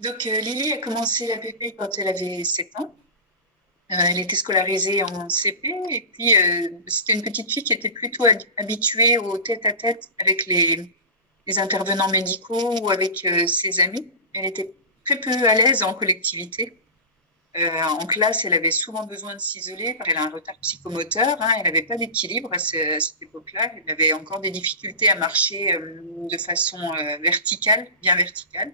Donc, Lily a commencé la l'APP quand elle avait 7 ans. Elle était scolarisée en CP et puis c'était une petite fille qui était plutôt habituée au tête-à-tête avec les intervenants médicaux ou avec ses amis. Elle était très peu à l'aise en collectivité. En classe, elle avait souvent besoin de s'isoler parce qu'elle a un retard psychomoteur. Hein, elle n'avait pas d'équilibre à cette époque-là. Elle avait encore des difficultés à marcher de façon verticale, bien verticale.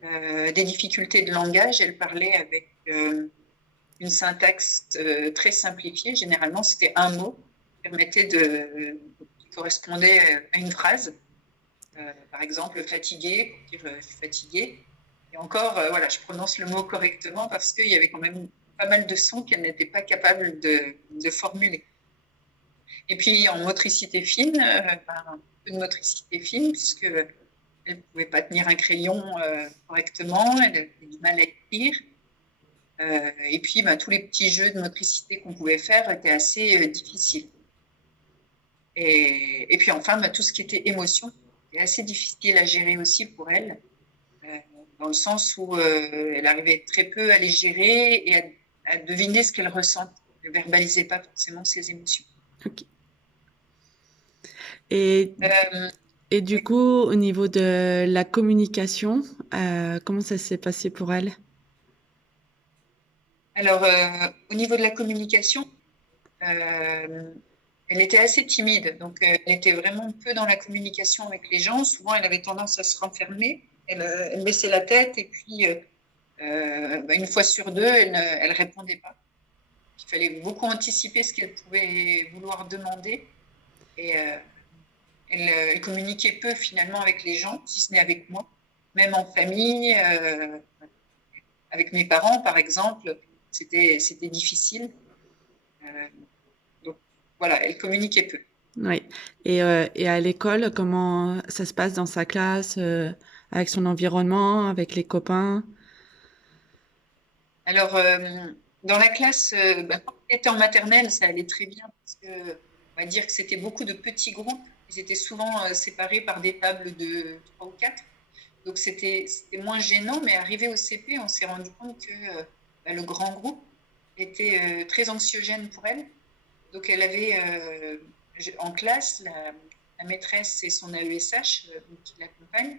Des difficultés de langage. Elle parlait avec une syntaxe très simplifiée. Généralement, c'était un mot qui correspondait à une phrase. Par exemple, fatigué, pour dire je suis fatiguée. Et encore, voilà, je prononce le mot correctement parce qu'il y avait quand même pas mal de sons qu'elle n'était pas capable de formuler. Et puis en motricité fine, un peu de motricité fine, puisque elle ne pouvait pas tenir un crayon correctement, elle avait du mal à écrire. Et puis, tous les petits jeux de motricité qu'on pouvait faire étaient assez difficiles. Et puis enfin, tout ce qui était émotion était assez difficile à gérer aussi pour elle, dans le sens où elle arrivait très peu à les gérer et à deviner ce qu'elle ressent. Elle ne verbalisait pas forcément ses émotions. Ok. Et, Euh, et du coup, au niveau de la communication, comment ça s'est passé pour elle? alors, au niveau de la communication, euh, elle était assez timide, donc elle était vraiment peu dans la communication avec les gens. Souvent, elle avait tendance à se renfermer. Elle baissait la tête et puis une fois sur deux, elle répondait pas. Il fallait beaucoup anticiper ce qu'elle pouvait vouloir demander et elle communiquait peu finalement avec les gens, si ce n'est avec moi, même en famille, avec mes parents par exemple, c'était difficile. Euh, donc voilà, elle communiquait peu. Oui. Et à l'école, comment ça se passe dans sa classe, avec son environnement, avec les copains? Alors, dans la classe, quand elle était en maternelle, ça allait très bien parce que, on va dire que c'était beaucoup de petits groupes. Ils étaient souvent séparés par des tables de trois ou quatre. Donc, c'était moins gênant, mais arrivé au CP, on s'est rendu compte que le grand groupe était très anxiogène pour elle. Donc, elle avait en classe, la maîtresse et son AESH qui l'accompagne,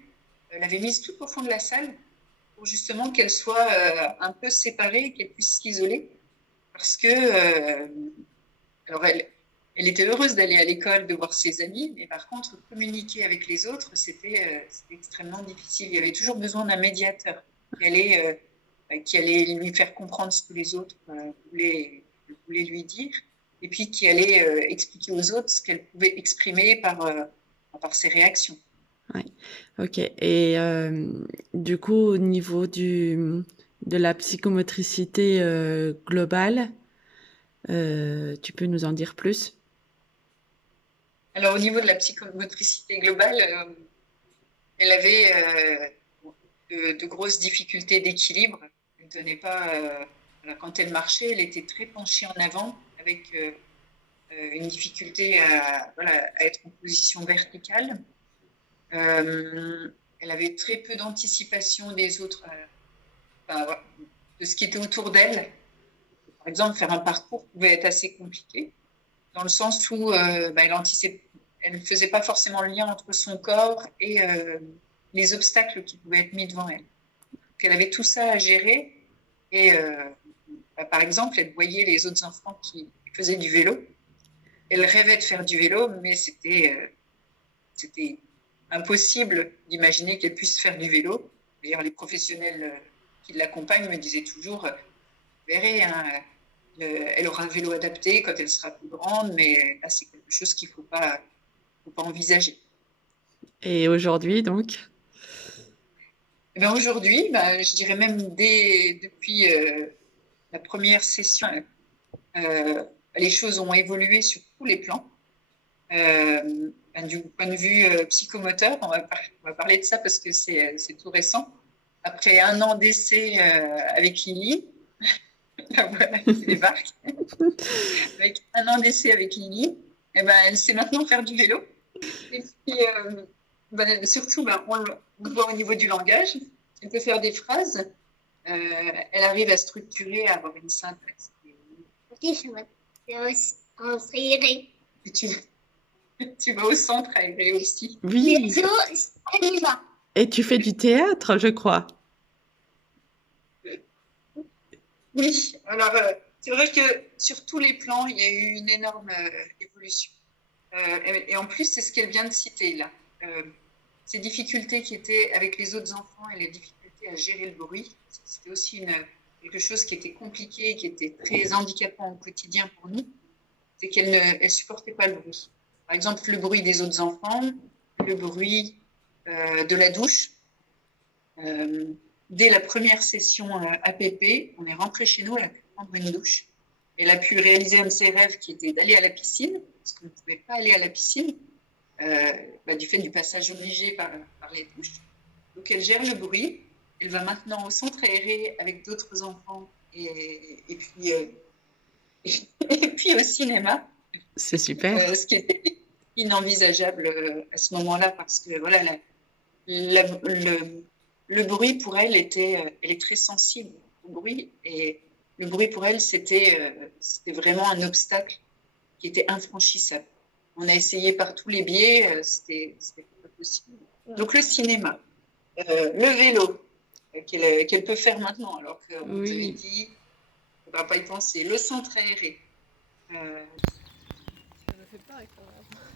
l'avaient mise tout au fond de la salle pour justement qu'elle soit un peu séparée, qu'elle puisse s'isoler. Parce que, alors elle était heureuse d'aller à l'école, de voir ses amis, mais par contre, communiquer avec les autres, c'était extrêmement difficile. Il y avait toujours besoin d'un médiateur qui allait lui faire comprendre ce que les autres voulaient lui dire, et puis qui allait expliquer aux autres ce qu'elle pouvait exprimer par ses réactions. Ouais. Ok. Et du coup, au niveau de la psychomotricité globale, tu peux nous en dire plus? Alors, au niveau de la psychomotricité globale, elle avait de grosses difficultés d'équilibre. Elle ne tenait pas, voilà, quand elle marchait, elle était très penchée en avant avec une difficulté voilà, à être en position verticale. Elle avait très peu d'anticipation des autres, enfin, de ce qui était autour d'elle. Par exemple, faire un parcours pouvait être assez compliqué, dans le sens où elle ne faisait pas forcément le lien entre son corps et les obstacles qui pouvaient être mis devant elle. Donc, elle avait tout ça à gérer et par exemple, elle voyait les autres enfants qui faisaient du vélo. Elle rêvait de faire du vélo, mais c'était impossible d'imaginer qu'elle puisse faire du vélo. D'ailleurs, les professionnels qui l'accompagnent me disaient toujours, vous verrez, hein, elle aura un vélo adapté quand elle sera plus grande, mais là, c'est quelque chose qu'il faut pas envisager. Et aujourd'hui, donc? Et bien aujourd'hui, je dirais même depuis la première session, les choses ont évolué sur tous les plans. Du point de vue psychomoteur, on va parler de ça parce que c'est tout récent. Après un an d'essai avec Lily, voilà, qui débarque, avec un an d'essai avec Lily, elle sait maintenant faire du vélo. Et puis, surtout, on le voit au niveau du langage. Elle peut faire des phrases. Elle arrive à structurer, à avoir une syntaxe. Ok, je vais au aéré. Et tu vas au centre aéré aussi. Oui. Bientôt, on y va. Et tu fais du théâtre, je crois. Oui, alors c'est vrai que sur tous les plans, il y a eu une énorme évolution. Et en plus, c'est ce qu'elle vient de citer là. Ces difficultés qui étaient avec les autres enfants et les difficultés à gérer le bruit, c'était aussi quelque chose qui était compliqué et qui était très handicapant au quotidien pour nous, c'est qu'elle ne supportait pas le bruit. Par exemple, le bruit des autres enfants, le bruit de la douche. Dès la première session APP, on est rentré chez nous, elle a pu prendre une douche. Elle a pu réaliser un de ses rêves qui était d'aller à la piscine, parce qu'on ne pouvait pas aller à la piscine, du fait du passage obligé par les douches. Donc elle gère le bruit. Elle va maintenant au centre aéré avec d'autres enfants et puis au cinéma. C'est super. Ce qui était inenvisageable à ce moment-là, parce que voilà, le bruit pour elle elle est très sensible au bruit, et le bruit pour elle c'était vraiment un obstacle qui était infranchissable. On a essayé par tous les biais, c'était pas possible. Donc le cinéma, le vélo qu'elle peut faire maintenant, alors qu'on nous avait dit, on ne va pas y penser. Le centre aéré. Ça me fait peur quand même.